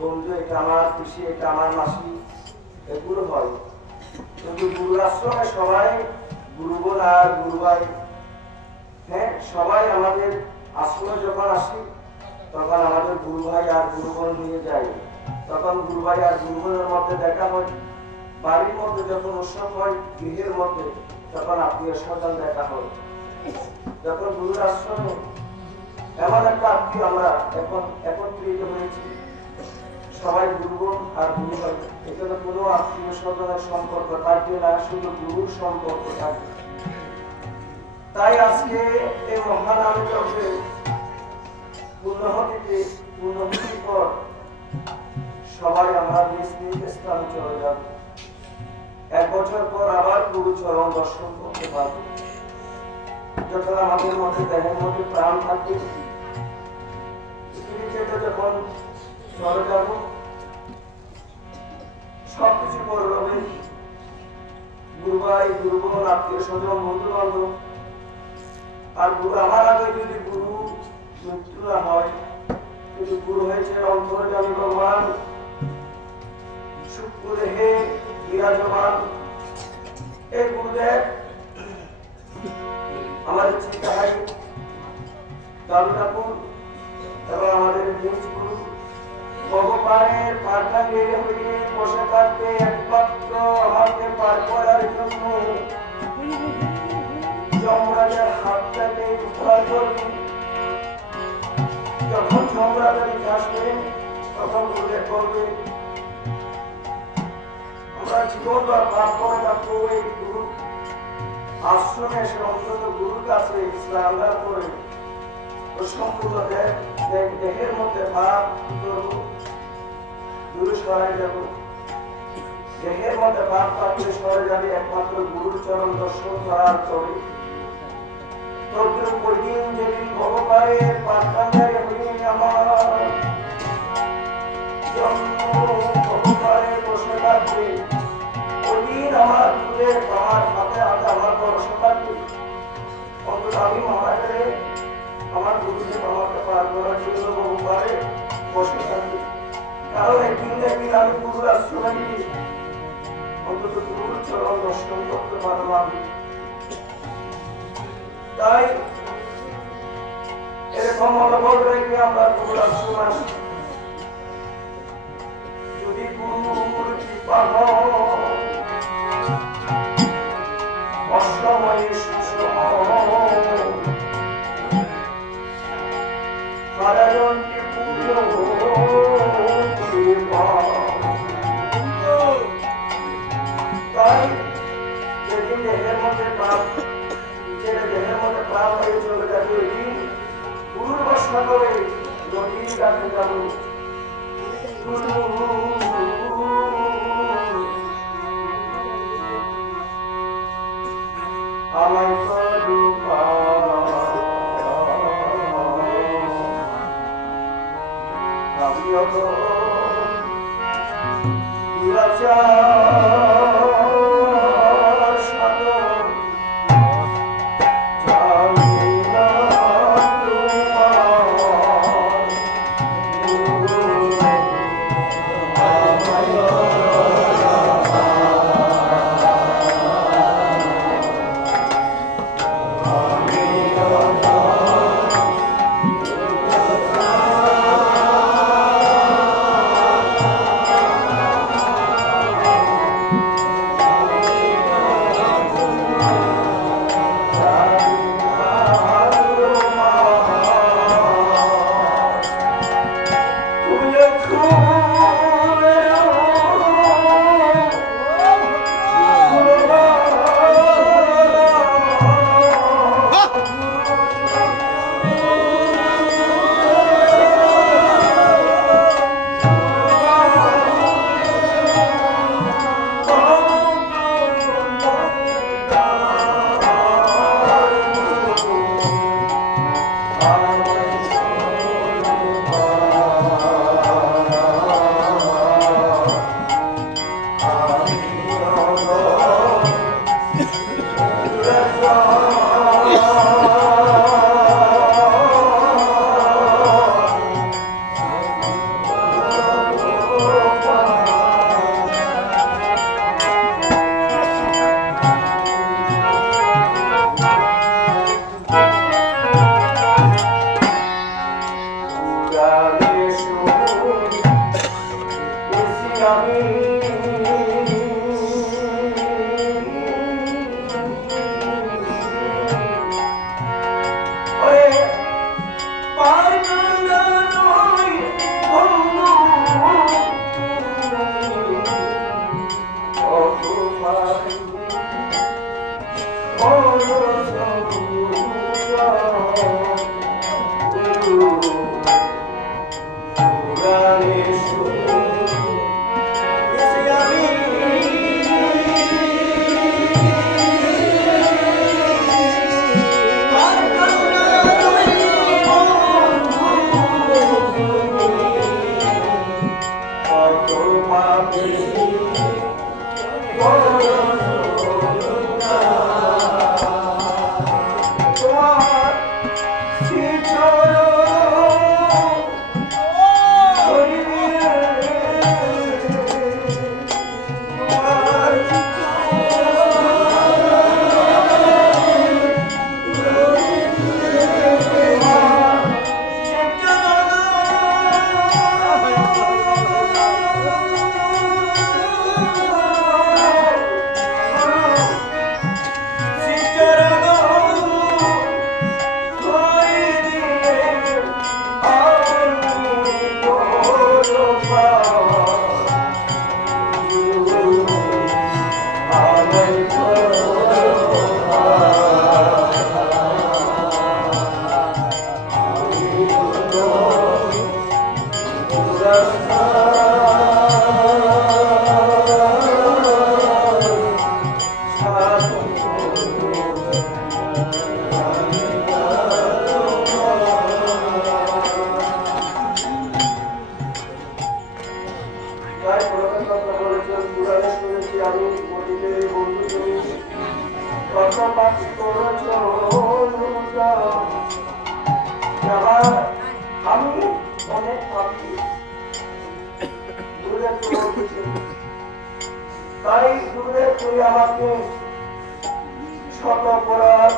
বন্ধু, এটা আমার পিসি, এটা আমার মাসি, এগুলো হয়। কিন্তু গুরুর আশ্রমে সবাই গুরুবোন আর গুরু ভাই, হ্যাঁ, সবাই আমাদের আশ্রমে যখন আসি তখন আমাদের গুরু ভাই আর গুরুবোন নিয়ে যাই। তখন গুরু ভাই আর গুরুবোনের মধ্যে দেখা হয়। বাড়ির মধ্যে যখন উৎসব হয়, গৃহের মধ্যে, তখন আত্মীয় স্বজন দেখা হয়। যখন গুরুর আশ্রমে এমন একটা আত্মীয় আমরা এখন একত্রিত হয়েছি, সবাই গুরুবোন আর গুরু ভাই, এখানে কোনো আত্মীয় স্বজনের সম্পর্ক থাকবে না, শুধু গুরুর সম্পর্ক থাকবে। তাই আজকে এই মহান আলোচকে পূর্ণহতির পর সবাই আমরা নিজ নিজ স্থান চলে যাব। 1 বছর পর আবার গুরুচরণ দর্শন করতে পারব। যখন আমাদের মধ্যে দেহের মধ্যে প্রাণ থাকবে, পৃথিবী থেকে যখন চলে যাব, সবকিছু করে রবে গুরু ভাই, গুরুবোন, আত্মীয় স্বজন, বন্ধু বান্ধব। আর গুরু আমার আগে যদি গুরু মৃত্যু না হয়, কিন্তু গুরু হয়েছে অন্তর্যামী ভগবান, সূক্ষ্ম দেহে বিরাজমান। এই গুরুদেব আমাদের চিন্তাহারি দাদু ঠাকুর এবং আমাদের নিজ গুরু ভগবানের পাঠাঙ্গে হয়ে বসে থাকবে একমাত্র আমাকে পার করার জন্য। যমরাজের হাত থেকে উদ্ধার করবে। যখন যমরাজের আসবে তখন উল্লেখ করবে আমরা জীবন বা পাপ করে থাকবো এই গুরু আশ্রমে এসে অন্তত গুরুর কাছে ইসলাম লাভ করে সম্পূর্ণ দেহের মধ্যে পাপ করবো, দূরে সরাই যাব। দেহের মধ্যে পাপ থাকলে সরে যাবে একমাত্র গুরুর চরণ দর্শন করার পরে। যেদিন ভগবানের পাঠাঙ্গায় হইনি আমার জন্ম ভগবানের বসে থাকবে, ওইদিন আমার দুধের আমার হাতে হাতে আমার বসে থাকবে। অন্তত আমি মারা গেলে আমার গুরুদেব আমাকে পার করার জন্য ভগবানে বসে থাকবে। কারণ একদিন একদিন আমি গুরুর আশ্রমে গিয়ে অন্তত গুরুর চরণ দর্শন করতে পারবো আমি। তাই এরকম মনোবল রেখে আমরা গুরুর আশ্রমে আসি। যদি গুরুর কৃপা অসময়ে সারাজনকে পূর্ণ তাই যেদিন দেহের মধ্যে প্রাণ দেহের মধ্যে প্রাণ হয়ে চলে যাবে, ওইদিন গুরুর বসা করে নদীর কাছে যাব। আমায় করুপা আমিও তো দুরাচার সাধন জানি না গানে সুর এসে আমি তাই গুরুদেব তুমি আমাকে শত অপরাধ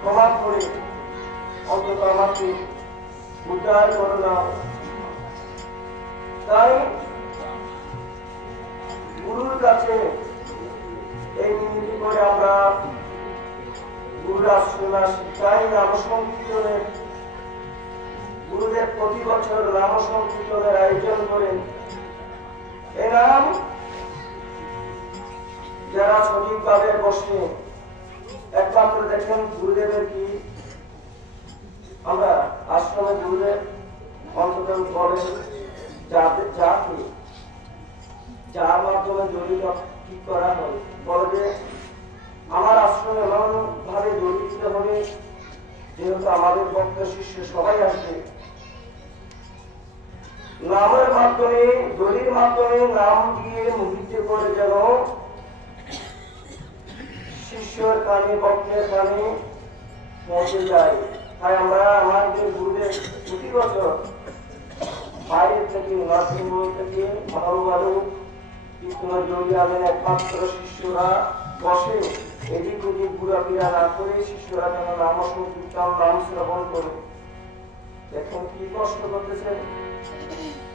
ক্ষমা করে অন্তত আমাকে উদ্ধার করে দাও। তাই গুরুর কাছে এই মিনতি করে আমরা গুরুর আশ্রমে আসি। তাই নাম সংকীর্তনের গুরুদেব প্রতি বছর নাম সংকীর্তনের আয়োজন করেন। এই নাম যারা সঠিকভাবে বসে একমাত্র দেখেন গুরুদেবের কি আমরা আশ্রমে গুরুদেব অন্তত বলেন যাকে যার মাধ্যমে জড়িত ঠিক করা হয় বলে যে আমার আশ্রমে এমন ভাবে জড়িত হবে যেহেতু আমাদের ভক্ত শিষ্য সবাই আসবে, নামের মাধ্যমে দলির মাধ্যমে নাম দিয়ে মুহিত করে যেন শিষ্যর কানে ভক্তের কানে পৌঁছে যায়। তাই আমরা আমাদের গুরুদেব প্রতি বছর বাইরে থেকে নার্সিংহোম থেকে ভালো ভালো কীর্তনের জড়িয়ে একমাত্র শিষ্যরা বসে এদিক ওদিক ঘোরাফেরা না করে শিষ্যরা যেন নাম সংকীর্তন নাম শ্রবণ করে। দেখুন কি কষ্ট করতেছেন।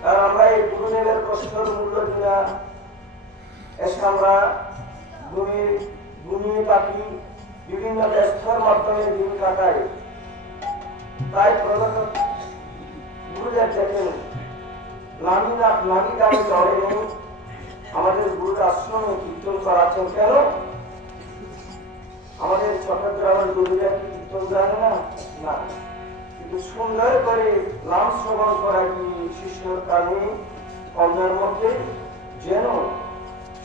আর আমরা এই গুরুদেবের কষ্টের মূল্য কিনা এসে আমরা ঘুমিয়ে থাকি, বিভিন্ন ব্যস্তর মাধ্যমে দিন কাটাই। তাই প্রধানত গুরুদেব দেখেন নামি দামি দরে নেই আমাদের গুরুর আশ্রমে কীর্তন করাচ্ছেন। কেন আমাদের চট্টগ্রামের গুরুদেব কীর্তন জানে না? না, কিন্তু সুন্দর করে নাম শ্রবণ করা কি শিষ্যর কানে কর্মের মধ্যে যেন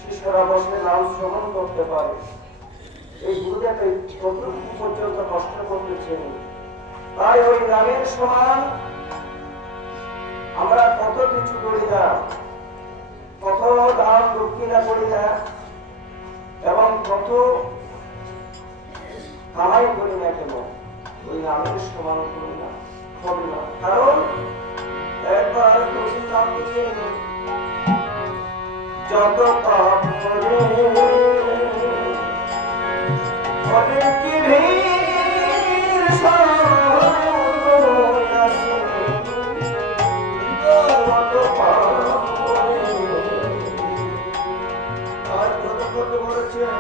শিষ্যরা বসে নাম শ্রবণ করতে পারে। এই গুরুদেব কতটুকু পর্যন্ত কষ্ট করতেছেন। তাই ওই নামের সমান আমরা কত কিছু করি না, কত দান দক্ষিণা করি না এবং কত কামাই করি না, কেন ওই নামের সমান করি না, হবে না। কারণ একবার তুলসীর নাম নিয়ে যত পাপ করে অনেক ভিড় সর্বনাশী যত পাপ করে। আর কত কত বলেছেন